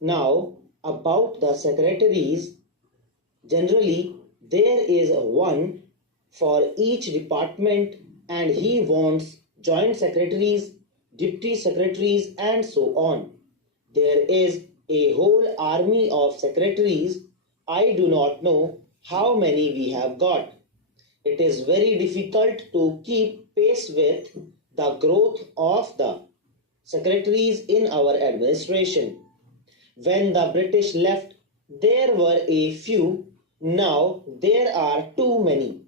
Now, about the secretaries, generally there is one for each department, and he wants joint secretaries, deputy secretaries, and so on. There is a whole army of secretaries. I do not know how many we have got. It is very difficult to keep pace with the growth of the secretaries in our administration. When the British left, there were a few. Now there are too many.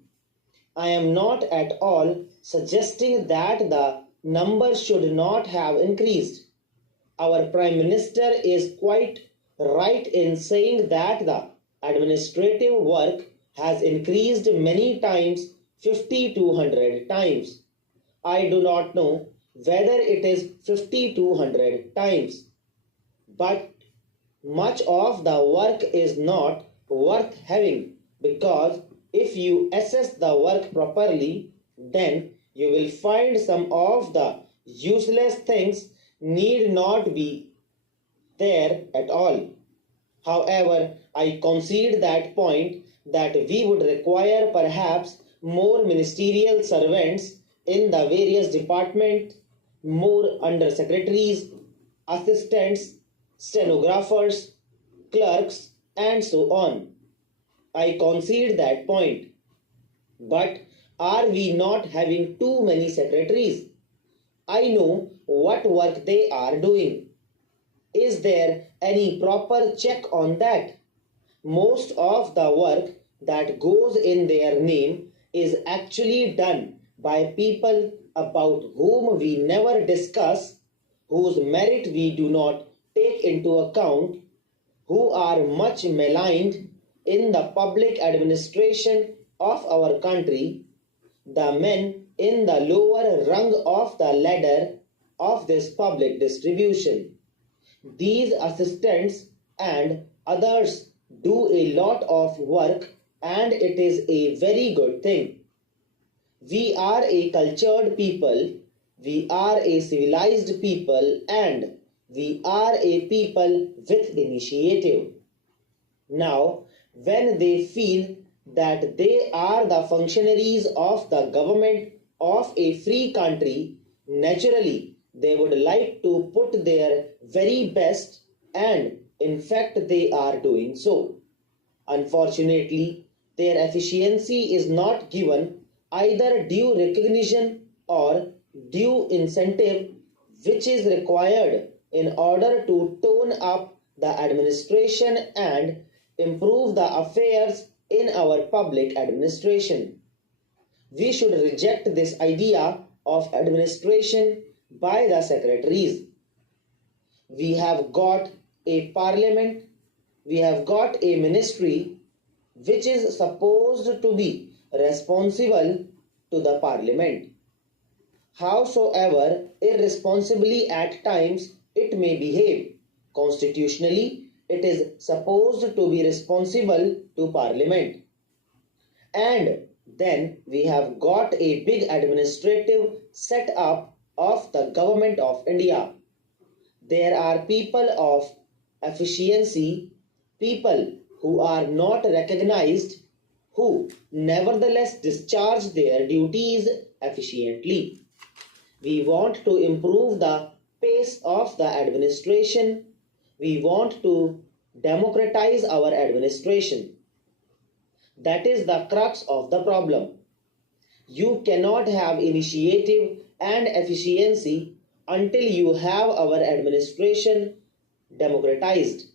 I am not at all suggesting that the number should not have increased. Our Prime Minister is quite right in saying that the administrative work has increased many times, 50 to 100 times. I do not know whether it is 50 to 100 times, but much of the work is not worth having, because if you assess the work properly, then you will find some of the useless things need not be there at all. However, I concede that point that we would require perhaps more ministerial servants in the various departments, more under secretaries, assistants, stenographers, clerks, and so on. I concede that point. But are we not having too many secretaries? I know what work they are doing. Is there any proper check on that? Most of the work that goes in their name is actually done by people about whom we never discuss, whose merit we do not take into account, who are much maligned in the public administration of our country, the men in the lower rung of the ladder of this public distribution. These assistants and others do a lot of work, and it is a very good thing. We are a cultured people, we are a civilized people, and we are a people with initiative. Now, when they feel that they are the functionaries of the government of a free country, naturally they would like to put their very best, and in fact they are doing so. Unfortunately, their efficiency is not given either due recognition or due incentive, which is required in order to tone up the administration and improve the affairs in our public administration. We should reject this idea of administration by the secretaries. We have got a parliament, we have got a ministry which is supposed to be responsible to the parliament. Howsoever irresponsibly at times it may behave, constitutionally it is supposed to be responsible to parliament. And then we have got a big administrative set up of the government of India. There are people of efficiency, people who are not recognized, who nevertheless discharge their duties efficiently. We want to improve the pace of the administration. We want to democratize our administration. That is the crux of the problem. You cannot have initiative and efficiency until you have our administration democratized.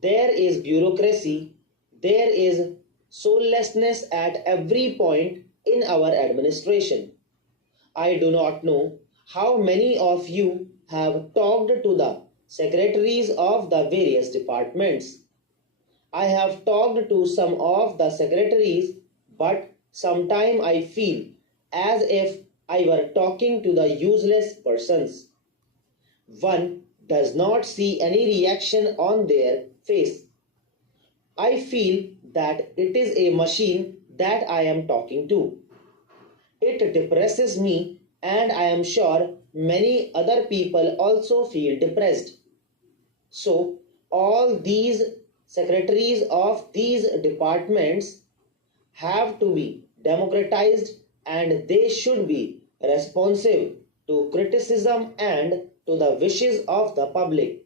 There is bureaucracy, there is soullessness at every point in our administration. I do not know how many of you have talked to the secretaries of the various departments. I have talked to some of the secretaries, but sometimes I feel as if I were talking to the useless persons. One does not see any reaction on their face. I feel that it is a machine that I am talking to. It depresses me, and I am sure many other people also feel depressed. So, all these secretaries of these departments have to be democratized, and they should be responsive to criticism and to the wishes of the public.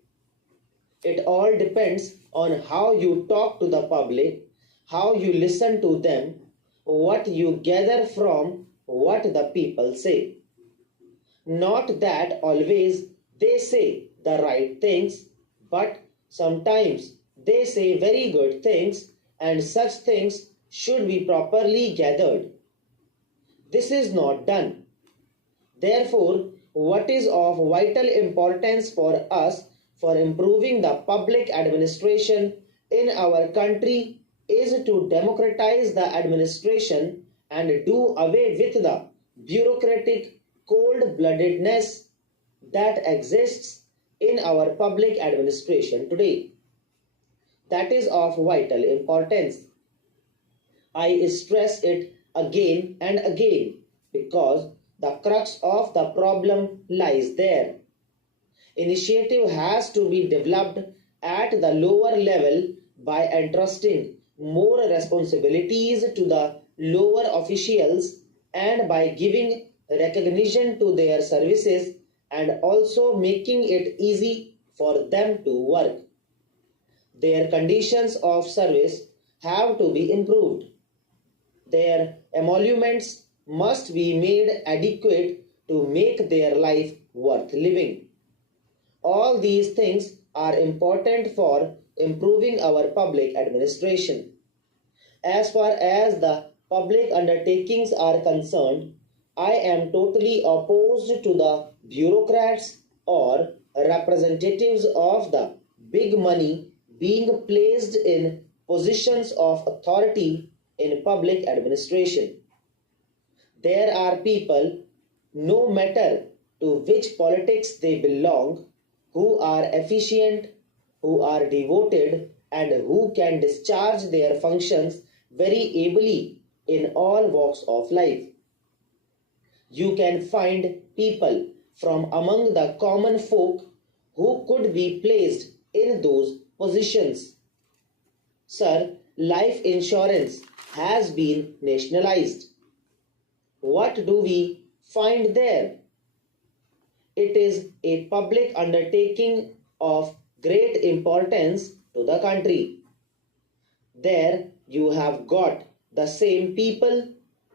It all depends on how you talk to the public, how you listen to them, what you gather from what the people say. Not that always they say the right things, but sometimes they say very good things, and such things should be properly gathered. This is not done. Therefore, what is of vital importance for us for improving the public administration in our country is to democratize the administration and do away with the bureaucratic cold-bloodedness that exists in our public administration today. That is of vital importance. I stress it again and again because the crux of the problem lies there. Initiative has to be developed at the lower level by entrusting more responsibilities to the lower officials and by giving recognition to their services and also making it easy for them to work. Their conditions of service have to be improved. Their emoluments must be made adequate to make their life worth living. All these things are important for improving our public administration. As far as the public undertakings are concerned, I am totally opposed to the bureaucrats or representatives of the big money being placed in positions of authority in public administration. There are people, no matter to which politics they belong, who are efficient, who are devoted, and who can discharge their functions very ably in all walks of life. You can find people from among the common folk who could be placed in those positions. Sir, life insurance has been nationalized. What do we find there? It is a public undertaking of great importance to the country. There you have got the same people,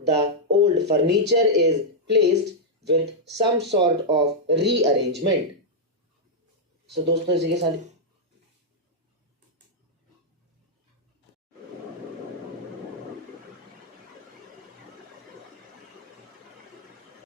the old furniture is placed with some sort of rearrangement. So दोस्तों इसी के साथ